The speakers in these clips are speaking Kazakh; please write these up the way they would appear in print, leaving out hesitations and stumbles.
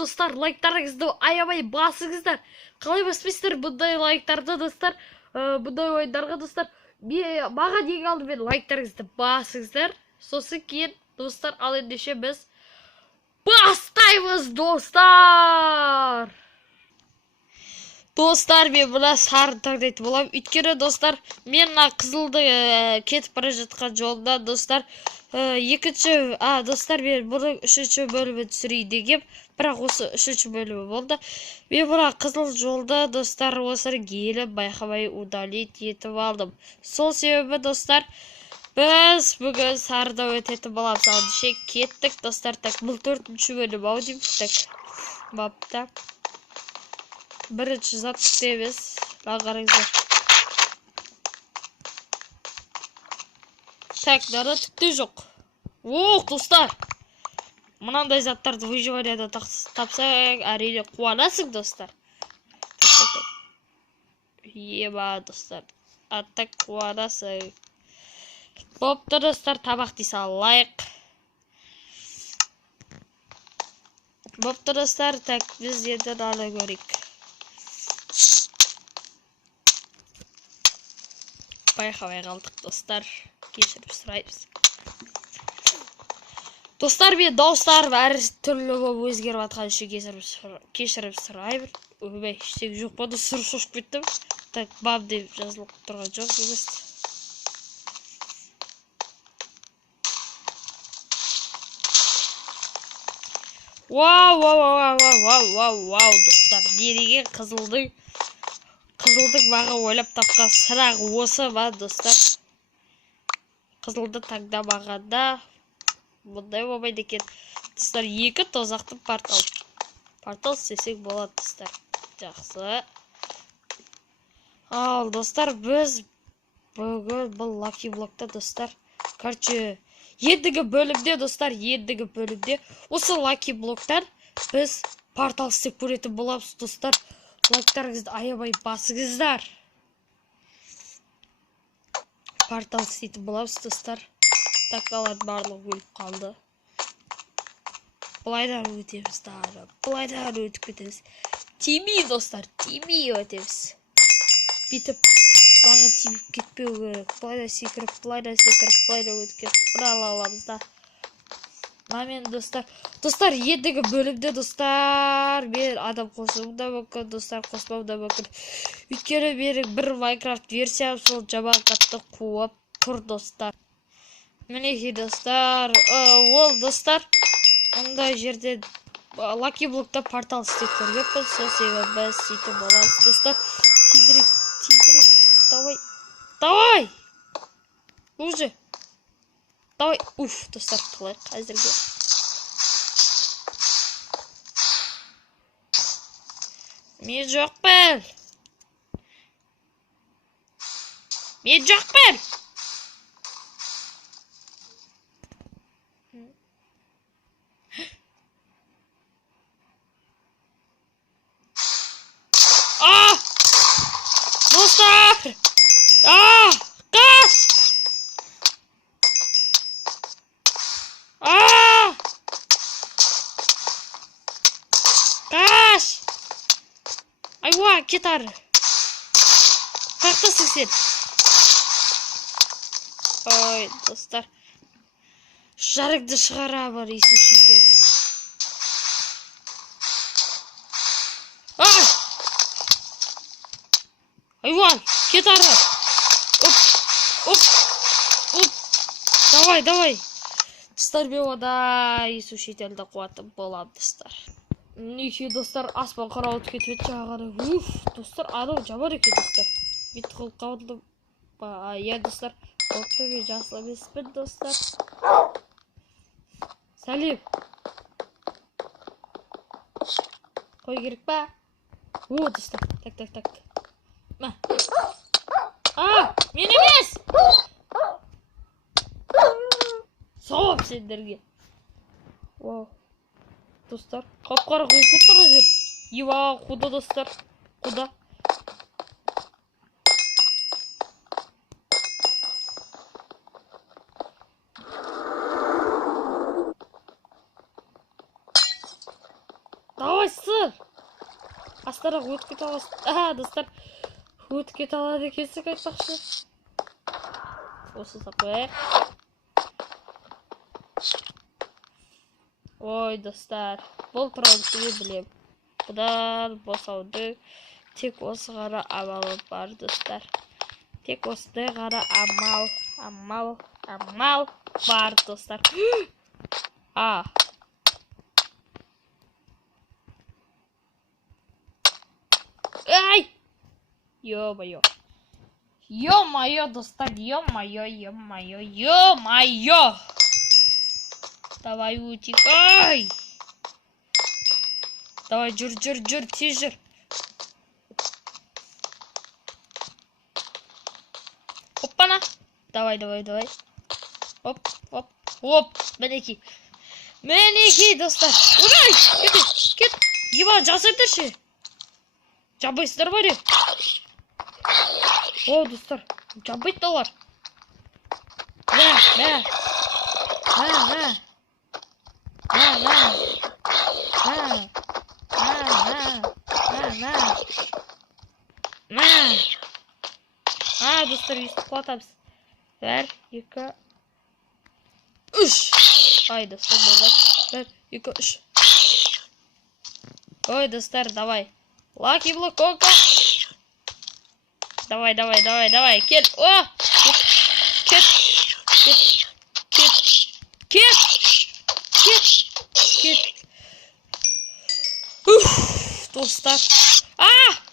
Достар, лайктарыңызды аямай басыңыздар. Қалай баспайсыздар бұндай лайктарды, достар? Бұндай ойындарға, достар, маған ең алдымен лайктарыңызды басыңыздар. Сосын кейін, достар, ал ендеше біз бастаймыз, достар. Достар, мен бұна сарын таңдайтын болам. Өйткені, достар, мен қызылды кетіп бара жатқан жолда, достар, достар, мен бұның үшінші бөлімі түсірейін дегем, бірақ осы үшінші бөлімі болды. Мен бұна қызыл жолда, достар, осыны келіп байқамай удалить етіп алдым. Сол себебі, достар, біз бүгін сарыда өтетін боламыз. Алдыше кеттік, достар. Так, бұл төртінші бөлім ау деймін. Так, бапта. Бірінші зат күтеміз. Бағарыңыздар. Так, дара түкте жоқ. Оқ, достар. Мынандай заттарды выживанияда тапсаң, әрине қуанасың, достар. Еба, достар. Аттак қуанасың. Бопты, достар, табақ дей салайық. Бопты, достар, так, біз еден алы көрейік. Байқамай қалдық, достар. Кешіріп сұраймыз. Достар, мен дауыстарым әр түрлі болып өзгеріп атқан үшін кешіріп сұраймын. Өбәй, іштегі жоқ ба, достар, шошып кеттім. Так, бап деп жазылып тұрған жоқ емес. Вау, достар, береген қызылдың маған ойлап тапқан сырағы осы ба, достар. Қызылды таңдамағанда бұндай болмайды екен. Достар, екі тозақты портал істесек болады, достар. Жақсы. Ал, достар, біз бүгін бұл лаки блокта, достар. Короче, ендігі бөлімде, достар, осы лаки блоктан біз портал істеп көретін боламыз, достар. Лайктарыңызды аямай басыңыздар. Портал істейтін боламыз, достар. Тақталар барлығы өліп қалды. Бұлайдан өтеміз, дары. Бұлайдан өтіп кетеміз. Тимей, достар, тимей өтеміз. Бітіп, бағын тимеп кетпеу керек. Бұлайдан секіріп, бұлайдан өтіп кетіп. Бұрала аламыз да. Мамен, достар. Достар, ендігі бөлімде, достар, мен адам қосуым да мүмкін, достар, қосмам да мүмкін. Өйткені менің бір Майнкрафт версиям сол жамағатты қуып тұр, достар. Мінеки, достар. Ол, достар, ондай жерден лаки блокта портал істеп көргенмін. Сол себебі біз сөйтіп боламыз, достар. Тезірек. Давай! Уже! Давай! Уф, достар, қылайық әзірге. Мен жоқпын! Dostlar! Kaç! Kaç! Ayva, ketar! Kalktasın sen! Oy, dostlar. Жарықты шығара бар, есі шекер. Айван, кет ары. Оп. Давай. Достар, мен ода есі шетелді қуатым болам, достар. Неке, достар, аспан қарауыт кетіп жағары. Уф, достар, анау жаман екен, достар. Бет қылып қауындым. Я, достар, отты мен жасыл емеспін, достар. Сәлем. Қой керек па? О, достар. Так. Ма. Мен емес! Соғып сендерге. Вау. Достар, қап-қара қуып тұра жүр. Ева, құда, достар. Куда? Давай сыр. Астарақ өтіп кете аласың. Достар. Өтіп кете алады екенсің айтпақшы. Осы қояйық. Ой, достар. Бұл туралы сізге білем. Бұдан босауды тек осы ғана амалы бар, достар. Тек осындай ғана амал бар, достар. Ай! Ё-моё. Ё-моё, достар, ё-моё. Давай утекай. Давай, жүр, тез жүр. Оппана. Давай. Оп. Мінекей, достар. Урай, кет. Еба, жасап тұршы. Жабайсыздар бар е. О, достар, жабайды олар. Достар, өйстіп құлатамыз. 1, 2, 3. Ай, достар, болғат. 1, 2, 3. Ой, достар, давай. Лаки блок, кока. Давай. Кет. О! Кет. Достар.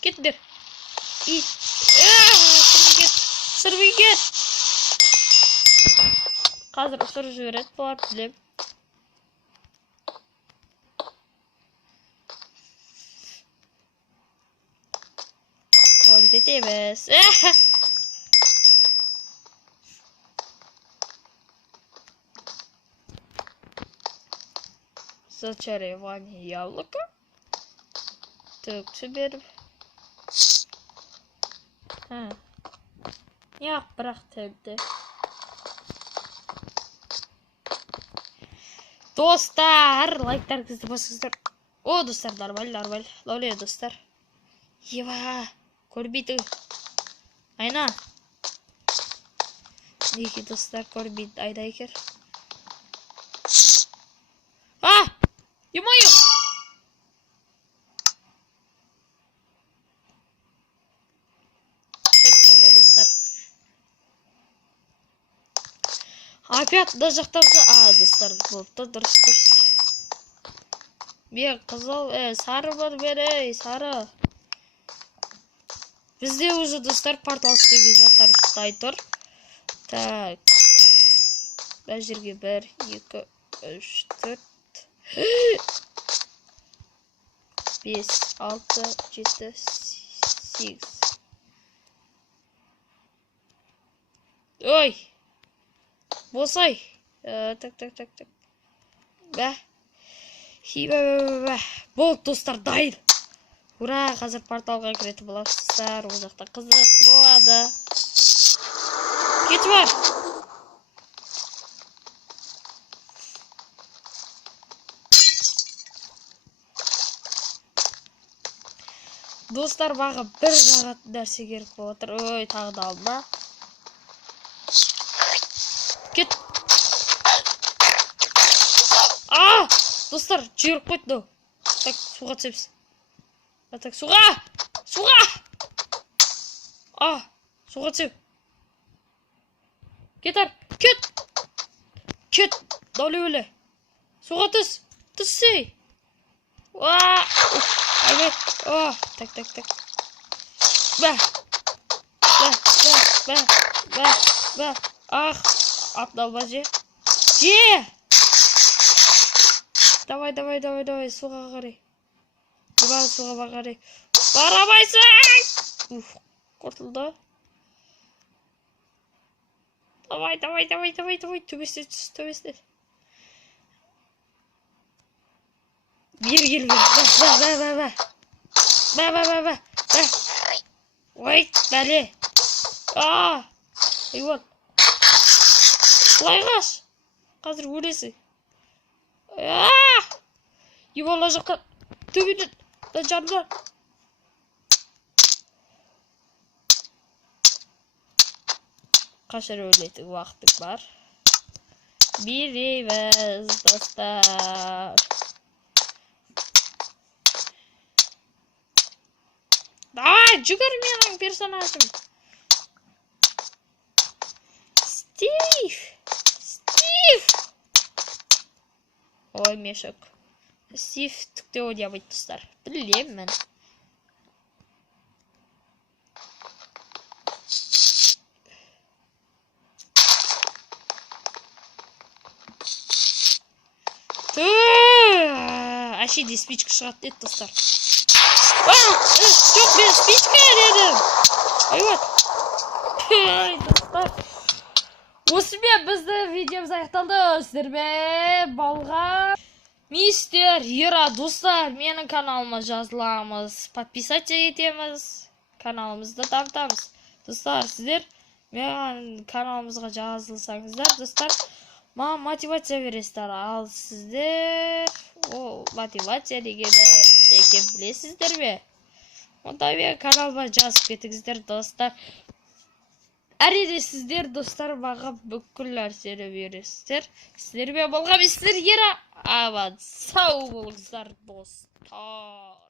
Кеттер. Сырбей кет. Қазір ұсырып жібереді бұлар, білем. Ролтетеміз. Зачарование яблоко. Так, соберем. Ja, prachtig. Dostlar, like'lar kızdı basızlar. O dostlar, normal. Loley dostlar. Ева, көрбейді. Айна. Неге достар көрбейді, айда екер. Ё-моё! Опять до жақтарда. Достар, болыпты, дұрыс. Мен қызыл, сары бар бері, сары. Бізде уже достар портал істеуге заттар ұстай тұр. Так. Бұл жерге 1, 2, 3, 4, 5, 6, 7, 8. Ой! Босай! Так. Бә. Болды достар, дайын. Ура, қазір порталға кіретін боласыздар. Ол жақта қызық болады. Кетіп бар. Достар, баға бір жағат нәрсе керек болып отыр. Ой, тағы да алма. Кет. Достар, жүйрік қойды. Так, суға түсеміз. Так, суға! Суға түсем. Кетар, кет. Даулы өлі. Суға түс. Түссей. Айбай. Так. Бә. Апнал бәже. Давай, суға қарай. Суға бағарай. Барамайсың! Құртылды. Давай. Төбесте. Бер. Бә. Ой, бәле. Айван. Былай қаш. Қазір өлесің. Иван ана жақта төбеден жанымда. Қашар өлетін уақытың бар. Берейміз, достар. Давай, жүгір менің персонажым. Стив! Ой, мешок. Стив түкте ойнамайды, достар. Білем мен. Әшейде спичка шығады деді, достар. Жоқ, мен спичка әледім. Айват. Достар. Осымен бізді видеомыз аяқталды. Сіздермен болған мистер Ира. Достар, менің каналыма жазыламыз. Подписаться етеміз. Каналымызды дамытамыз. Достар, сіздер менің каналымызға жазылсаңыздар, достар, маған мотивация бересіздер. Ал сіздер мотивация дегенді екен білесіздер ме? Онда мен каналыма жазып кетіңіздер, достар. Әрине сіздер, достар, маған бүкіл нәрсені бересіздер. Сіздермен болған мистер Ира. Аман сау болыңыздар, достар.